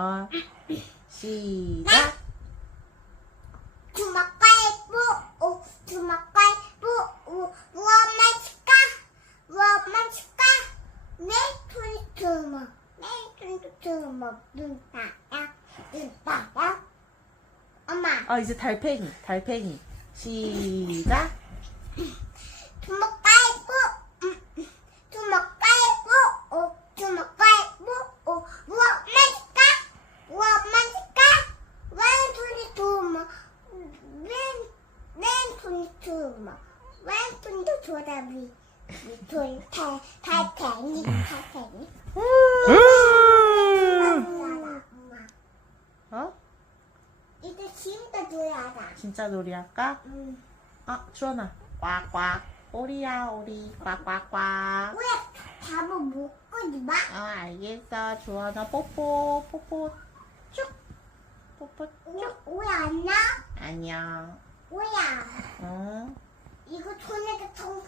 어, 시작. 주먹과의 뽀, 어, 오, 주먹과의 뽀, 어, 오, 무엇만 칠까? 무엇만 칠까? 내 손이 주먹, 내 손이 주먹, 눈 따라, 눈 따라. 엄마. 어, 이제 달팽이, 달팽이. 시작. 주먹 왼손도 달, 달팽이 달팽이 음. 어? 이제 지금도 줘야다 진짜 놀이 할까? 음. 아 주원아 꽉꽉 오리야 오리 꽉꽉꽉 왜 밥을 먹고 마? 어 알겠어 주원아 뽀뽀 뽀뽀 쭉 뽀뽀 왜안 나? 안녕 왜야? 응 이거 손에다 통